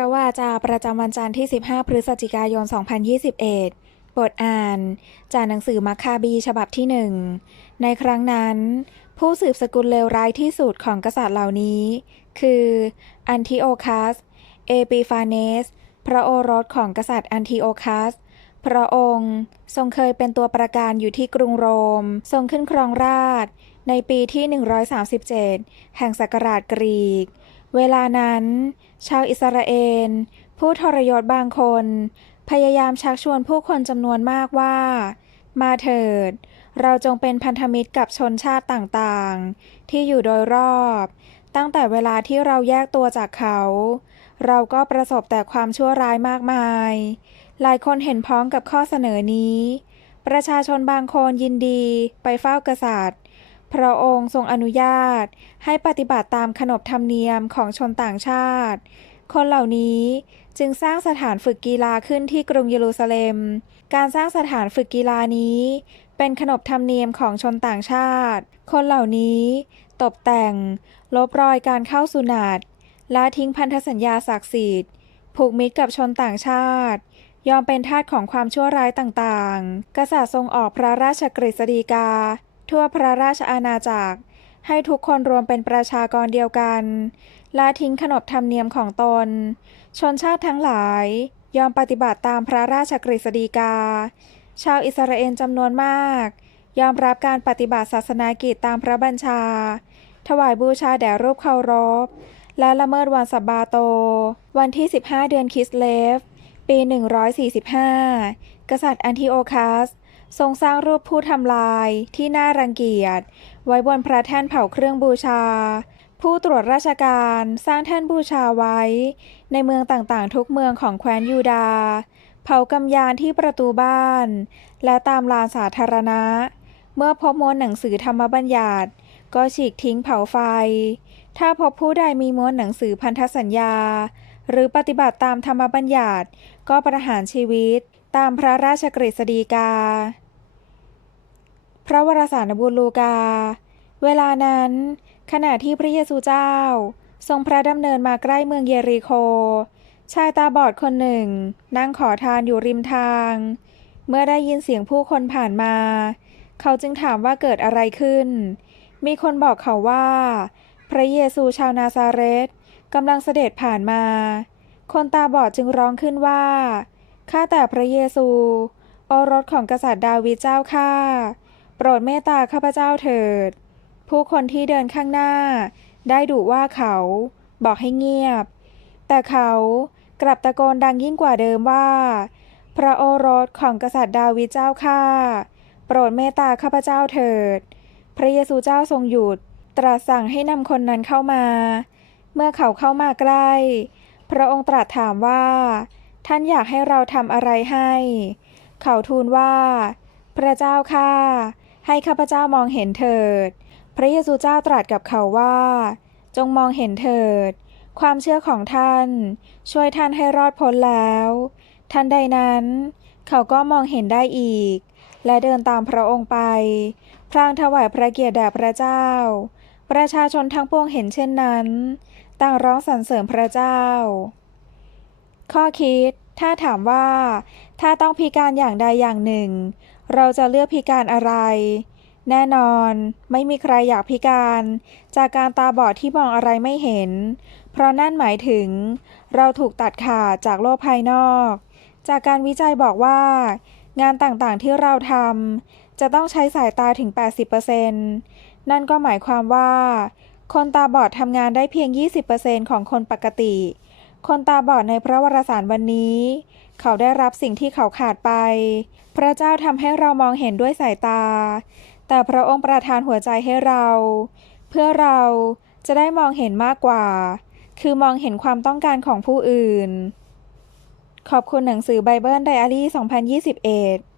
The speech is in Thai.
ระวาจาประจำวันจันทร์ที่ 15 พฤศจิกายน 2021 บทอ่าน จากหนังสือมัคคาบีฉบับที่หนึ่ง ในครั้งนั้น ผู้สืบสกุลเลวร้ายที่สุดของกษัตริย์เหล่านี้ คืออันทิโอคัส เอปิฟาเนส พระโอรสของกษัตริย์อันทิโอคัส พระองค์ทรงเคยเป็นตัวประการอยู่ที่กรุงโรม ทรงขึ้นครองราชในปีที่ 137 แห่งศักราชกรีก เวลานั้น ชาวอิสราเอล ผู้ทรยศบางคน พยายามชักชวนผู้คนจำนวนมากว่า มาเถิด เราจงเป็นพันธมิตรกับชนชาติต่างๆ ที่อยู่โดยรอบ ตั้งแต่เวลาที่เราแยกตัวจากเขา เราก็ประสบแต่ความชั่วร้ายมากมาย หลายคนเห็นพ้องกับข้อเสนอนี้ ประชาชนบางคนยินดีไปเฝ้ากษัตริย์ พระองค์ทรงอนุญาต ให้ปฏิบัติตามขนบธรรมเนียมของชนต่างชาติ คนเหล่านี้จึงสร้างสถานฝึกกีฬาขึ้นที่กรุงเยรูซาเล็ม การสร้างสถานฝึกกีฬานี้ เป็นขนบธรรมเนียมของชนต่างชาติ คนเหล่านี้ตกแต่ง ลบรอยการเข้าสุนัตละทิ้งพันธสัญญาศักดิ์สิทธิ์ ผูกมิตรกับชนต่างชาติ ยอมเป็นทาสของความชั่วร้ายต่างๆ กษัตริย์ทรงออกพระราชกฤษฎีกา ทั่วพระราชอาณาจักร ให้ทุกคนรวมเป็นประชากรเดียวกันละทิ้งขนบธรรมเนียมของตน ชนชาติทั้งหลาย ยอมปฏิบัติตามพระราชกฤษฎีกา ชาวอิสราเอลจำนวนมาก ยอมรับการปฏิบัติศาสนากิจตามพระบัญชา ถวายบูชาแด่รูปเคารพและละเมิดวันสับบาโต วันที่ 15 เดือนคิสเลฟ ปี 145 กษัตริย์อันทิโอคัส ทรงสร้างรูปผู้ทำลายที่น่ารังเกียจ ไว้บนพระแท่นเผาเครื่องบูชา ผู้ตรวจราชการสร้างแท่นบูชาไว้ ในเมืองต่างๆ ทุกเมืองของแคว้นยูดาห์เผากำยานที่ประตูบ้าน และตามลานสาธารณะ เมื่อพบม้วนหนังสือธรรมบัญญัติ ก็ฉีกทิ้งเผาไฟ ถ้าพบผู้ใดมีม้วนหนังสือพันธสัญญาหรือปฏิบัติตามธรรมบัญญัติ ก็ประหารชีวิตตามพระราชกฤษฎีกา พระวรสารบุญลูกา เวลานั้นขณะที่พระเยซูเจ้า ทรงพระดำเนินมาใกล้เมืองเยริโค ชายตาบอดคนหนึ่ง นั่งขอทานอยู่ริมทาง เมื่อได้ยินเสียงผู้คนผ่านมา เขาจึงถามว่าเกิดอะไรขึ้น มีคนบอกเขาว่า พระเยซูชาวนาซาเรตกำลังเสด็จผ่านมา คนตาบอดจึงร้องขึ้นว่า ข้าแต่พระเยซู โอรสของกษัตริย์ดาวิดเจ้าข้า โปรดเมตตาข้าพเจ้าเถิด ผู้คนที่เดินข้างหน้า ได้ดุว่าเขา บอกให้เงียบ แต่เขากลับตะโกนดังยิ่งกว่าเดิมว่า พระโอรสของกษัตริย์ดาวิดเจ้าข้า โปรดเมตตาข้าพเจ้าเถิด พระเยซูเจ้าทรงหยุด ตรัสสั่งให้นำคนนั้นเข้ามา เมื่อเขาเข้ามาใกล้ พระองค์ตรัสถามว่า ท่านอยากให้เราทำอะไรให้ เขาทูลว่า พระเจ้าข้าให้ข้าพเจ้ามองเห็นเถิด พระเยซูเจ้าตรัสกับเขาว่า จงมองเห็นเถิด ความเชื่อของท่าน ช่วยท่านให้รอดพ้นแล้วทันใดนั้น เขาก็มองเห็นได้อีก และเดินตามพระองค์ไป พลางถวายพระเกียรติแด่พระเจ้า ประชาชนทั้งปวงเห็นเช่นนั้น ต่างร้องสรรเสริญพระเจ้า ข้อคิด ถ้าถามว่า ถ้าต้องพิการอย่างใดอย่างหนึ่ง เราจะเลือกพิการอะไร แน่นอน ไม่มีใครอยากพิการ จากการตาบอดที่มองอะไรไม่เห็น เพราะนั่นหมายถึง เราถูกตัดขาดจากโลกภายนอก จากการวิจัยบอกว่า งานต่างๆที่เราทำจะต้องใช้สายตาถึง 80%นั่นก็หมายความว่า คนตาบอดทำงานได้เพียง 20%ของคนปกติ คนตาบอดในพระวรสารวันนี้ เขาได้รับสิ่งที่เขาขาดไป พระเจ้าทำให้เรามองเห็นด้วยสายตา แต่พระองค์ประทานหัวใจให้เรา เพื่อเราจะได้มองเห็นมากกว่า คือมองเห็นความต้องการของผู้อื่น ขอบคุณหนังสือไบเบิลไดอารี่ 2021